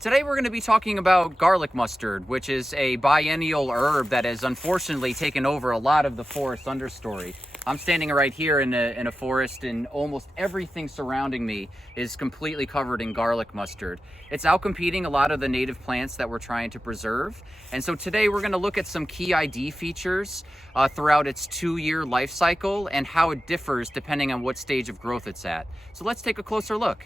Today we're going to be talking about garlic mustard, which is a biennial herb that has unfortunately taken over a lot of the forest understory. I'm standing right here in a forest, and almost everything surrounding me is completely covered in garlic mustard. It's outcompeting a lot of the native plants that we're trying to preserve. And so today we're going to look at some key ID features throughout its 2-year life cycle and how it differs depending on what stage of growth it's at. So let's take a closer look.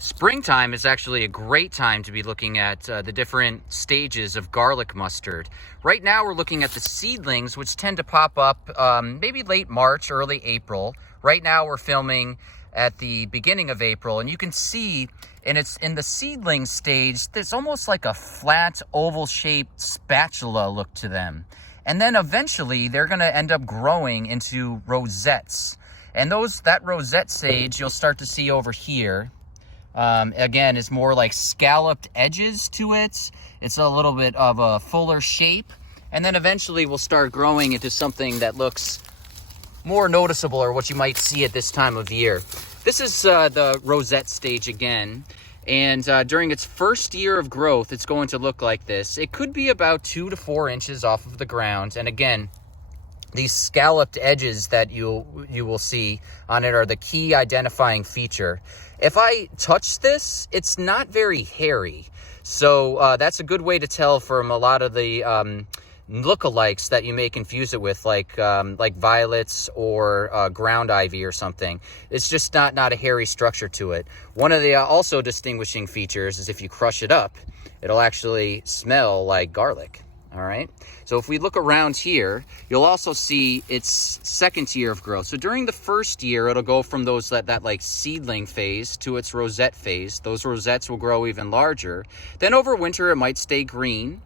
Springtime is actually a great time to be looking at the different stages of garlic mustard. Right now we're looking at the seedlings, which tend to pop up maybe late March, early April. Right now we're filming at the beginning of April, and you can see in the seedling stage, there's almost like a flat oval-shaped spatula look to them. And then eventually they're going to end up growing into rosettes. And that rosette stage you'll start to see over here. Again, it's more like scalloped edges to it. It's a little bit of a fuller shape. And then eventually we'll start growing into something that looks more noticeable, or what you might see at this time of year. This is the rosette stage again. And during its first year of growth, it's going to look like this. It could be about 2 to 4 inches off of the ground. And again, these scalloped edges that you will see on it are the key identifying feature. If I touch this, it's not very hairy. So that's a good way to tell from a lot of the lookalikes that you may confuse it with, like violets or ground ivy or something. It's just not a hairy structure to it. One of the also distinguishing features is if you crush it up, it'll actually smell like garlic. All right, so if we look around here, you'll also see its second year of growth. So during the first year, it'll go from that like seedling phase to its rosette phase. Those rosettes will grow even larger. Then over winter, it might stay green.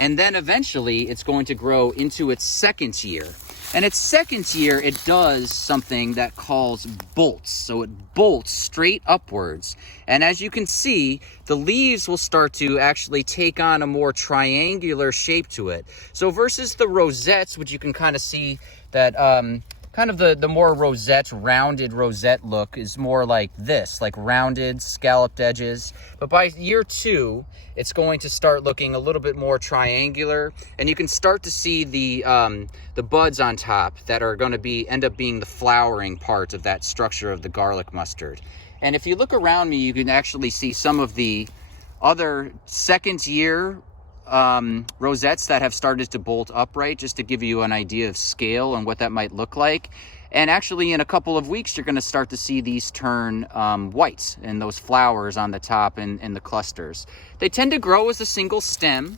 And then eventually it's going to grow into its second year. And its second year, it does something that calls bolts. So it bolts straight upwards. And as you can see, the leaves will start to actually take on a more triangular shape to it. So versus the rosettes, which you can kind of see that kind of the more rounded rosette look is more like this, like rounded, scalloped edges. But by year 2, it's going to start looking a little bit more triangular, and you can start to see the buds on top that are going to end up being the flowering part of that structure of the garlic mustard. And if you look around me, you can actually see some of the other second year rosettes that have started to bolt upright, just to give you an idea of scale and what that might look like. And actually in a couple of weeks, you're going to start to see these turn white, and those flowers on the top and the clusters. They tend to grow as a single stem,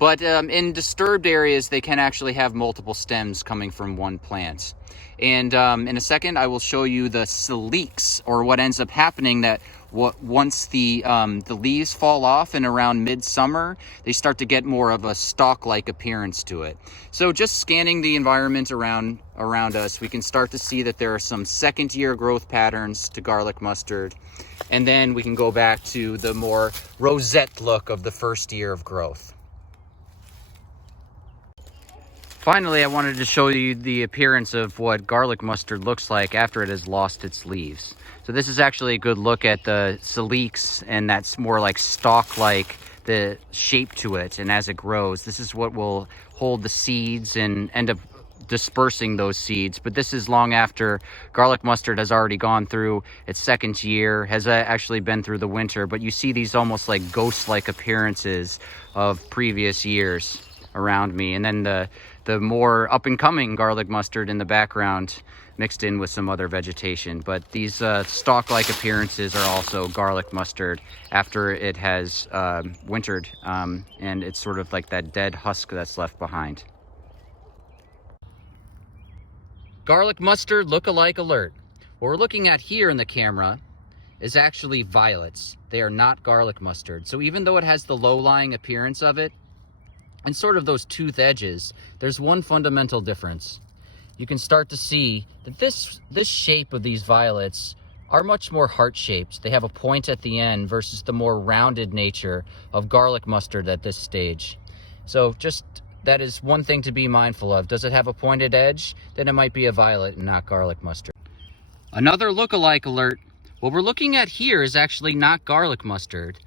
but in disturbed areas, they can actually have multiple stems coming from one plant. And in a second, I will show you the Lookalikes, or what ends up happening that once the leaves fall off and around midsummer, they start to get more of a stalk-like appearance to it. So just scanning the environment around us, we can start to see that there are some second-year growth patterns to garlic mustard. And then we can go back to the more rosette look of the first year of growth. Finally, I wanted to show you the appearance of what garlic mustard looks like after it has lost its leaves. So this is actually a good look at the Lookalikes, and that's more like stalk-like, the shape to it. And as it grows, this is what will hold the seeds and end up dispersing those seeds. But this is long after garlic mustard has already gone through its second year, has actually been through the winter. But you see these almost like ghost-like appearances of previous years around me. And then the more up-and-coming garlic mustard in the background mixed in with some other vegetation. But these stalk-like appearances are also garlic mustard after it has wintered, and it's sort of like that dead husk that's left behind. Garlic mustard lookalike alert. What we're looking at here in the camera is actually violets. They are not garlic mustard. So even though it has the low-lying appearance of it, and sort of those tooth edges, there's one fundamental difference. You can start to see that this shape of these violets are much more heart-shaped. They have a point at the end versus the more rounded nature of garlic mustard at this stage. So just that is one thing to be mindful of. Does it have a pointed edge? Then it might be a violet and not garlic mustard. Another lookalike alert. What we're looking at here is actually not garlic mustard,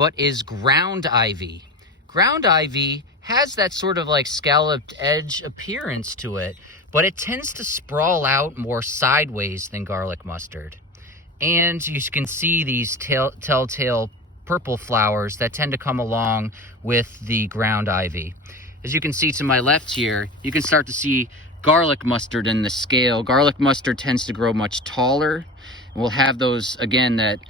but is ground ivy. Ground ivy has that sort of like scalloped edge appearance to it, but it tends to sprawl out more sideways than garlic mustard. And you can see these telltale purple flowers that tend to come along with the ground ivy. As you can see to my left here, you can start to see garlic mustard in the scale. Garlic mustard tends to grow much taller. We'll have those, again, that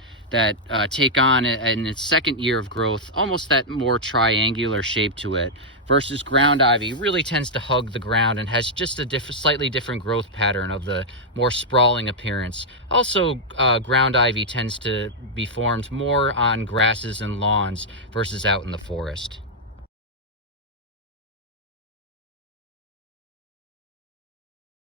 take on in its second year of growth, almost that more triangular shape to it, versus ground ivy really tends to hug the ground and has just a slightly different growth pattern of the more sprawling appearance. Also, ground ivy tends to be formed more on grasses and lawns versus out in the forest.